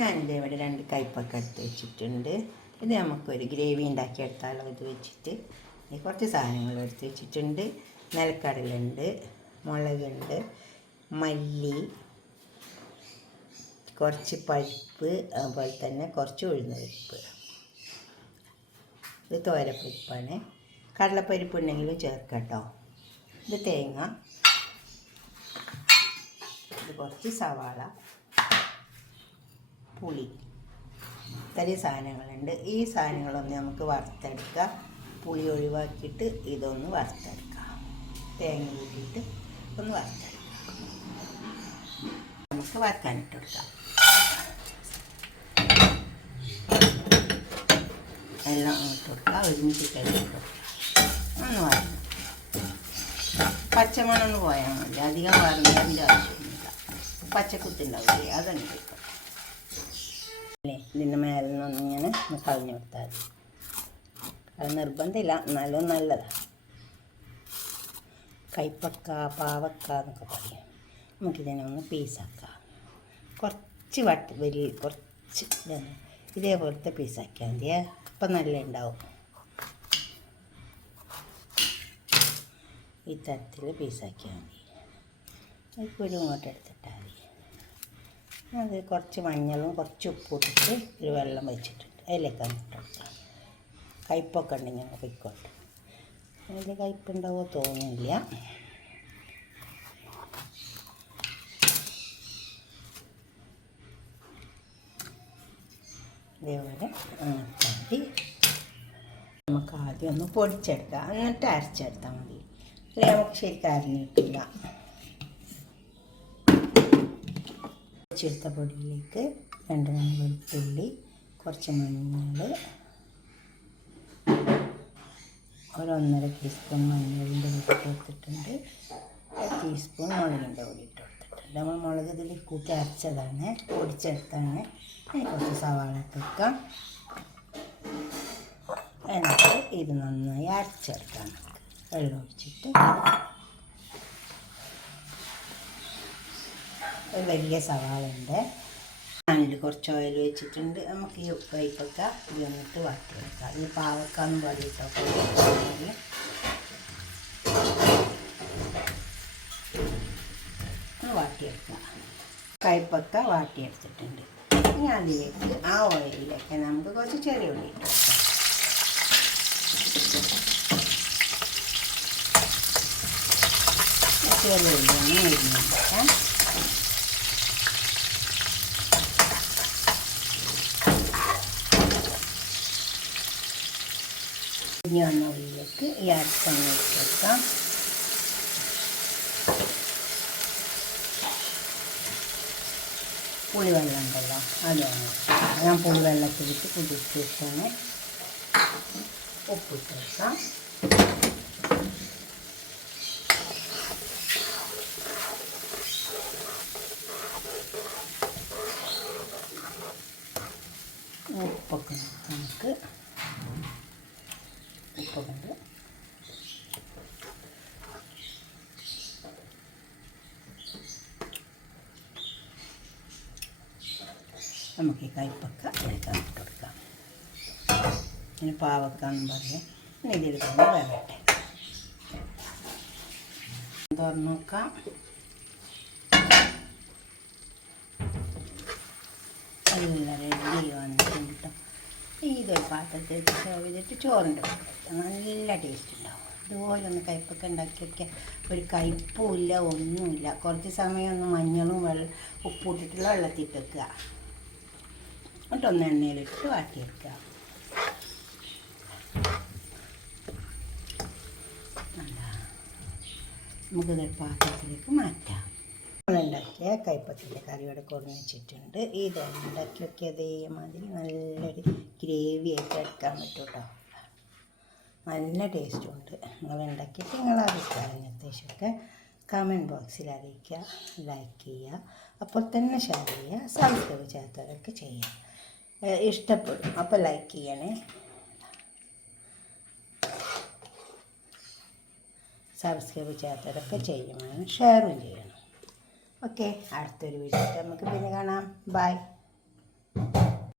ഞാനിത് ഇവിടെ 2 കയ്പ്പൊക്കെ എടുത്ത് വെച്ചിട്ടുണ്ട്. ഇത് നമുക്കൊരു ഗ്രേവി ഉണ്ടാക്കിയെടുത്താലോ. ഇത് വെച്ചിട്ട് കുറച്ച് സാധനങ്ങൾ എടുത്ത് വെച്ചിട്ടുണ്ട്. നിലക്കടലുണ്ട്, മുളകുണ്ട്, മല്ലി, കുറച്ച് പരിപ്പ്, അതുപോലെ തന്നെ കുറച്ച് ഉഴുന്ന പരിപ്പ്. ഇത് തോരപ്പരിപ്പാണ്. കടലപ്പരിപ്പ് ഉണ്ടെങ്കിലും ചേർക്കാം കേട്ടോ. ഇത് തേങ്ങ, ഇത് കുറച്ച് സവാള, പുളി, ഇത്രയും സാധനങ്ങളുണ്ട്. ഈ സാധനങ്ങളൊന്ന് നമുക്ക് വറുത്തെടുക്കാം. പുളി ഒഴിവാക്കിയിട്ട് ഇതൊന്ന് വറുത്തെടുക്കാം. തേങ്ങ കൂട്ടിയിട്ട് ഒന്ന് വറുത്തെടുക്കാം. നമുക്ക് വറുക്കാനിട്ട് കൊടുക്കാം. എല്ലാം ഇട്ട് കൊടുക്കാം. ഒരുമിച്ചിട്ടെല്ലാം ഇട്ട് കൊടുക്കാം. ഒന്ന് വരണം. പച്ചമണൊന്ന് പോയാൽ മതി. അധികം വറുന്നതിൻ്റെ ആവശ്യമൊന്നുമില്ല. പച്ചക്കുത്തുണ്ടാവില്ലേ, അതൊന്നും കൊടുക്കാം. അല്ലേ, ഇതിൻ്റെ മേലെ നിന്നൊന്നിങ്ങനെ കളഞ്ഞു കൊടുത്താൽ മതി. അത് നിർബന്ധമില്ല, എന്നാലും നല്ലതാണ്. കൈപ്പക്ക, പാവക്ക എന്നൊക്കെ പറയും. നമുക്കിതിനെ ഒന്ന് പീസാക്കാം. കുറച്ച് കുറച്ച് ഇതേപോലത്തെ പീസാക്കിയാൽ മതിയേ. അപ്പം നല്ല ഉണ്ടാവും. ഈ തരത്തിൽ പീസാക്കിയാൽ മതി. കുരു ഇങ്ങോട്ട് എടുത്തിട്ടാൽ മതി. അത് കുറച്ച് മഞ്ഞളും കുറച്ച് ഉപ്പും ഇട്ടിട്ട് ഒരു വെള്ളം വെച്ചിട്ടുണ്ട്. അതിലേക്കാണ് ഇട്ട് കൊടുക്കാം. കയ്പ്പൊക്കെ ഉണ്ടെങ്കിൽ ഞങ്ങൾ പൊയ്ക്കോട്ടെ. അതിൽ കയ്പ്പുണ്ടാവോ തോന്നുന്നില്ല. ഇതേപോലെ മതി. നമുക്ക് ആദ്യം ഒന്ന് പൊടിച്ചെടുക്കാം, എന്നിട്ട് അരച്ചെടുത്താൽ മതി. അല്ലെങ്കിൽ നമുക്ക് ശരിക്കും അരിഞ്ഞിട്ടില്ല. പൊടിച്ചെടുത്ത പൊടിയിലേക്ക് 2 വെളുത്തുള്ളി, കുറച്ച് മഞ്ഞൾ, ഒരു 1.5 ടീസ്പൂൺ മഞ്ഞളിൻ്റെ പൊടി എടുത്തിട്ടുണ്ട്. 1 ടീസ്പൂൺ മുളകിൻ്റെ പൊടി ഇട്ട് കൊടുത്തിട്ടുണ്ട്. നമ്മൾ മുളക് ഇതിൽ കൂട്ടി അരച്ചതാണ്, പൊടിച്ചെടുത്താണ്. കുറച്ച് സവാള ഇട്ട് വെക്കാം. എന്നിട്ട് ഇത് നന്നായി അരച്ചെടുക്കാം. വെള്ളം ഒഴിച്ചിട്ട് ഒരു വലിയ സവാള ഉണ്ട്. അതിൽ കുറച്ച് ഓയിൽ വെച്ചിട്ടുണ്ട്. നമുക്ക് ഈ കയ്പ്പൊക്കെ ഇത് വന്നിട്ട് വാട്ടിയെടുക്കാം. ഈ പാവക്കാന്നും പാടിയിട്ടോ വാട്ടിയെടുക്കാം. കയ്പ്പൊക്കെ വാട്ടിയെടുത്തിട്ടുണ്ട്. ഇനി അതിലേക്ക് ആ ഓയിലിലേക്ക് നമുക്ക് കുറച്ച് ചെറിയ ഉള്ളി ഇട്ട് വെക്കാം. ചെറിയ ഉള്ളി ഒന്ന് അരിഞ്ഞെടുക്കാം. ഇനി വന്ന ഉള്ളിലേക്ക് ഈ അരച്ചെണ്ണ ഇട്ട് വെക്കാം. പുളിവെള്ളം ഉണ്ടല്ലോ, അത് വേണം. ഞാൻ പുളിവെള്ളത്തിലിട്ട് കുതിർത്ത് വെച്ചാണ്. ഉപ്പിട്ട് വെക്കാം. ഉപ്പൊക്കെ നമുക്ക് ഉപ്പൊക്കെ നമുക്ക് ഈ കയ്പ്പൊക്കെ എടുക്കാൻ ഇട്ട് കൊടുക്കാം. ഇനി പാവക്കാന്ന് പറയാം. ഇനി ഇതിൽ തന്നെ വേവട്ടെ. തുറന്ന് നോക്കാം. എല്ലാം റെഡി വന്നിട്ടുണ്ട് കേട്ടോ. ഇതൊരു പാത്രത്തിൽ സെർവ് ചെയ്തിട്ട് ചോറിൻ്റെ കൂടെ നല്ല ടേസ്റ്റ് ഉണ്ടാവും. ഇതുപോലെ ഒന്ന് കയ്പ്പൊക്കെ ഉണ്ടാക്കി വയ്ക്കുക. ഒരു കയ്പ്പും ഇല്ല, ഒന്നുമില്ല. കുറച്ച് സമയം ഒന്ന് മഞ്ഞളും ഉപ്പിട്ടിട്ടുള്ള വെള്ളത്തിട്ട് വെക്കുക. എന്നിട്ടൊന്ന് എണ്ണയിലിട്ട് വാട്ടിയെടുക്കുക. നമുക്കിതൊരു പാത്രത്തിലേക്ക് മാറ്റാം. നമ്മളുണ്ടാക്കിയ കയ്പ്പത്തിൻ്റെ കറിയോടെ കൊടുന്ന് വെച്ചിട്ടുണ്ട്. ഇത് ഉണ്ടാക്കി വെക്കിയ അതേമാതിരി നല്ലൊരു ഗ്രേവി ആയിട്ട് എടുക്കാൻ പറ്റും കേട്ടോ. നല്ല ടേസ്റ്റുണ്ട്. നിങ്ങളുണ്ടാക്കിയിട്ട് നിങ്ങളെ അഭിപ്രായം നിർദ്ദേശമൊക്കെ കമൻറ്റ് ബോക്സിൽ അറിയിക്കുക. ലൈക്ക് ചെയ്യുക, അപ്പോൾ തന്നെ ഷെയർ ചെയ്യുക. സബ്സ്ക്രൈബ് ചെയ്യാത്തവരൊക്കെ ചെയ്യുക. ഇഷ്ടപ്പെടും അപ്പോൾ ലൈക്ക് ചെയ്യണേ. സബ്സ്ക്രൈബ് ചെയ്യാത്തവരൊക്കെ ചെയ്യണം, ഷെയറും ചെയ്യണം. ഓക്കെ, അടുത്തൊരു വീഡിയോ നമുക്ക് പിന്നെ കാണാം. ബൈ.